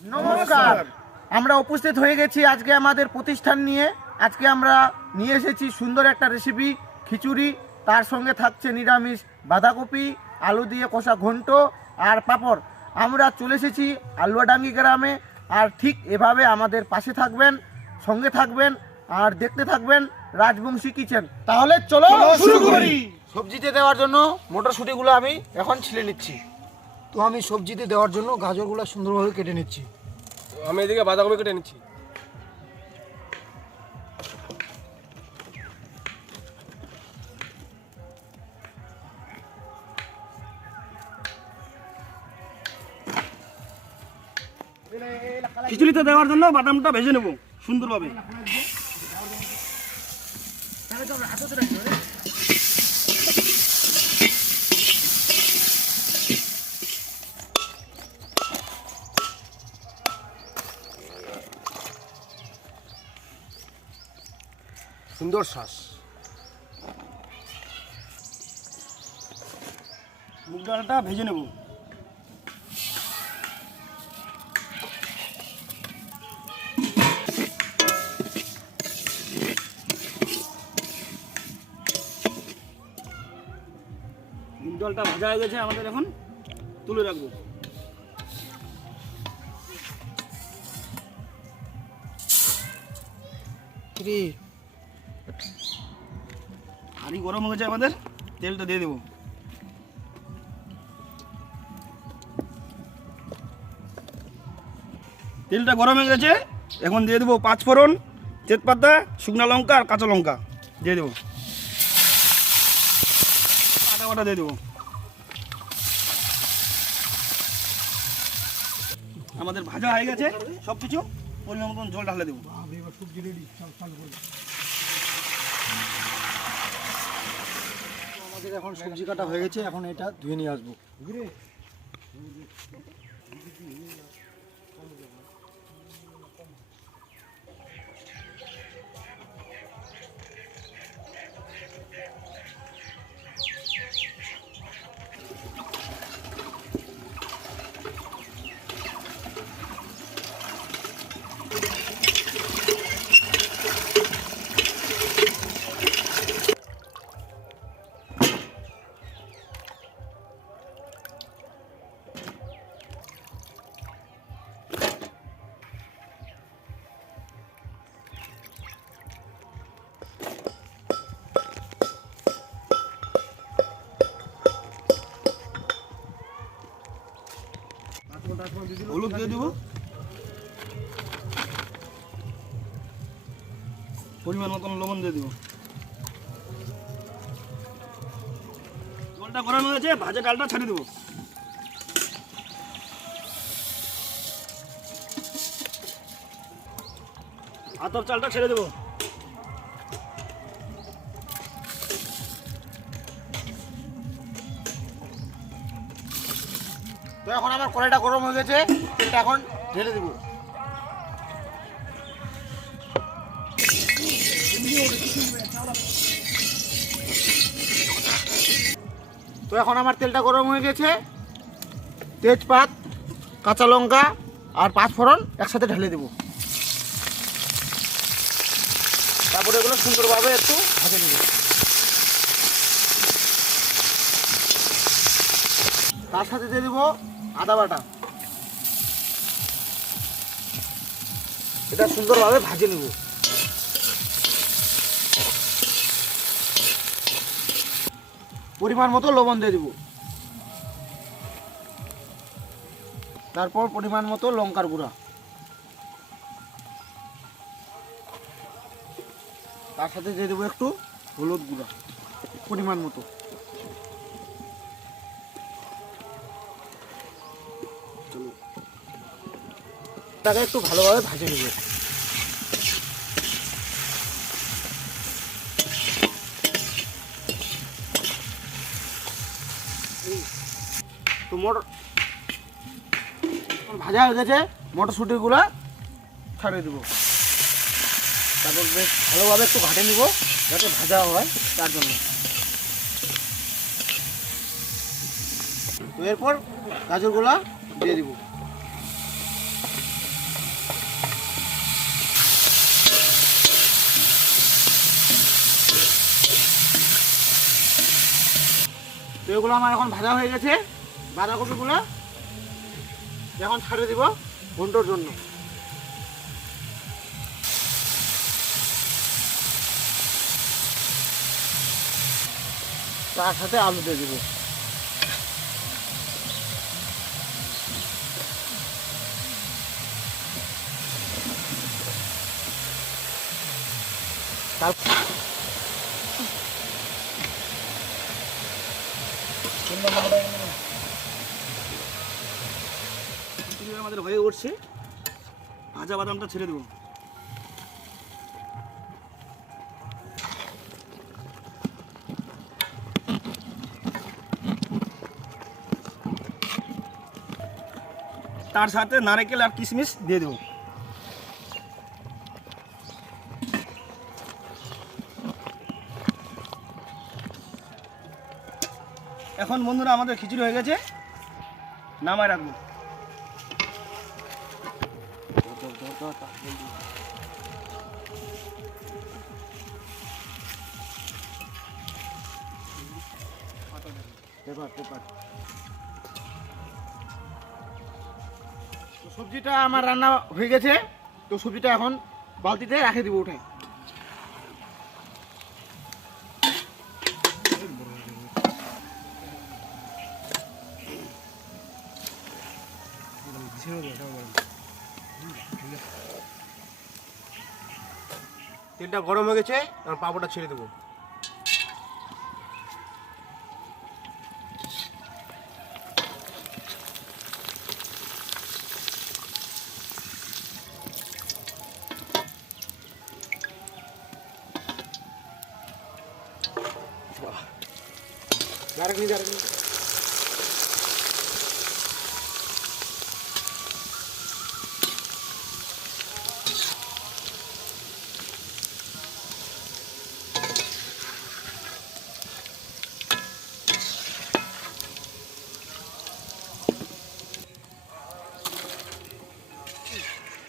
নমস্কার। আমরা উপস্থিত হয়ে গেছি আজকে আমাদের প্রতিষ্ঠান নিয়ে। আজকে আমরা নিয়ে এসেছি সুন্দর একটা রেসিপি, খিচুড়ি। তার সঙ্গে থাকছে নিরামিষ বাঁধাকপি, আলু দিয়ে কষা ঘন্ট আর পাঁপড়। আমরা চলে এসেছি আলুয়াডাঙ্গি গ্রামে। আর ঠিক এভাবে আমাদের পাশে থাকবেন, সঙ্গে থাকবেন আর দেখতে থাকবেন রাজবংশী কিচেন। তাহলে চলো শুরু করি। সবজিতে দেওয়ার জন্য মটরশুঁটিগুলো আমি এখন ছিলে নিচ্ছি। তো আমি সবজিতে দেওয়ার জন্য গাজরগুলো সুন্দরভাবে কেটে নিচ্ছি। আমি এদিকে বাঁধাকপি কেটে নিচ্ছি। খিচুড়িতে দেওয়ার জন্য বাদামটা ভেজে নেব সুন্দরভাবে। সুন্দর শ্বাস। মুগ ডালটা ভেজে নেব। মুগ ডালটা ভাজা হয়ে গেছে, আমাদের এখন তুলে রাখবো। হাঁড়ি গরম হয়ে গেছে, আমাদের তেলটা দিয়ে দেবো। তেলটা গরম হয়ে গেছে, এখন দিয়ে দেবো পাঁচফোড়ন, তেজপাতা, শুকনো লঙ্কা আর কাঁচা লঙ্কা দিয়ে দেবো। আদা বাটা দিয়ে দেবো। আমাদের ভাজা হয়ে গেছে সব কিছু, পরিমাণ মতন জল ঢালে দেবো। আমাদের এখন সবজি কাটা হয়ে গেছে, এখন এটা ধুয়ে নিয়ে আসবো। হলুদ দিয়ে দেবো, পরিমাণ মতন লবণ দিয়ে দেবো। জলটা গরম হয়েছে, ভাজা ডালটা ছেড়ে দেবো। আতপ চালটা ছেড়ে দেবো। তো এখন আমার কড়াইটা গরম হয়ে গেছে, তেলটা এখন ঢেলে দেবো। তো এখন আমার তেলটা গরম হয়ে গেছে, তেজপাত, কাঁচা লঙ্কা আর পাঁচফোড়ন একসাথে ঢেলে দেবো। তারপরে এগুলো সুন্দরভাবে একটু ভেজে নেব। তার সাথে দিয়ে দেবো আদা বাটা। এটা সুন্দরভাবে ভাজে নেব। পরিমাণ মতো লবণ দিয়ে দেব। তারপর পরিমাণ মতো লঙ্কার গুঁড়া, তার সাথে দিয়ে দেবো একটু হলুদ গুঁড়া পরিমাণ মতো। তাকে একটু ভালোভাবে ভাজে নেব। তো ভাজা হয়ে গেছে, মটরশুঁটিগুলো ছাড়িয়ে দেবো। তারপর বেশ ভালোভাবে একটু ঘাটে নিব যাতে ভাজা হয়, তার জন্য। তো এরপর গাজরগুলো দিয়ে দিব। এগুলো আমার এখন ভাজা হয়ে গেছে। বাঁধাকপিগুলো এখন ছাড়ে দিব ঘন্টর জন্য। তার সাথে আলু দিয়ে দিব। আমাদের হয়ে উঠছে, ভাজা বাদামটা ছেড়ে দেবো। তার সাথে নারকেল আর কিশমিশ দিয়ে দেবো। এখন বন্ধুরা আমাদের খিচুড়ি হয়ে গেছে, নামায় রাখবো। তো সবজিটা আমার রান্না হয়ে গেছে। তো সবজিটা এখন বালতিতে রেখে দিব উঠে। তেলটা গরম হয়ে গেছে, এখন পাঁপড়টা ছেড়ে দেবো।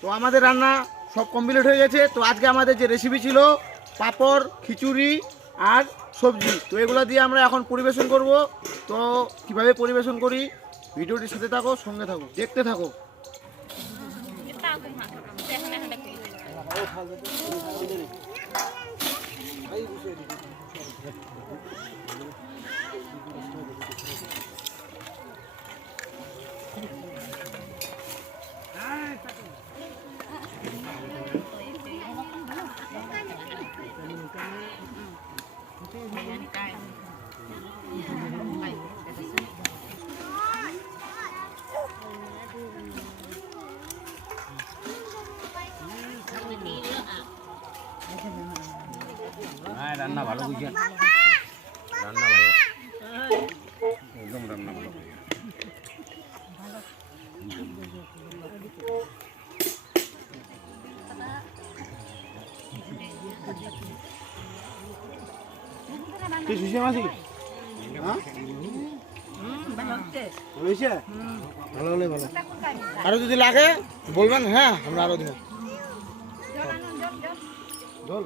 তো আমাদের রান্না সব কমপ্লিট হয়ে গেছে। তো আজকে আমাদের যে রেসিপি ছিল পাঁপড়, খিচুড়ি আর সবজি, তো এগুলো দিয়ে আমরা এখন পরিবেশন করব। তো কিভাবে পরিবেশন করি ভিডিওটির সাথে থাকো, সঙ্গে থাকো, দেখতে থাকো। রান্না ভালো বুঝছেন, রান্না ভালো, একদম রান্না ভালো। কি সুশি মাসি? হ্যাঁ হয়েছে, ভালো হলে ভালো। আরো যদি লাগে বলবেন, হ্যাঁ আমরা আরো দেবো জল।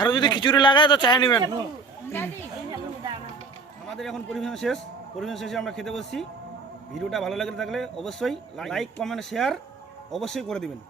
আরো যদি খিচুড়ি লাগায় তো চাই নেবেন। আমাদের এখন পরিবেশন শেষ, পরিবেশন শেষে আমরা খেতে বসছি। ভিডিওটা ভালো লাগে থাকলে অবশ্যই লাইক, কমেন্ট, শেয়ার অবশ্যই করে দিবেন।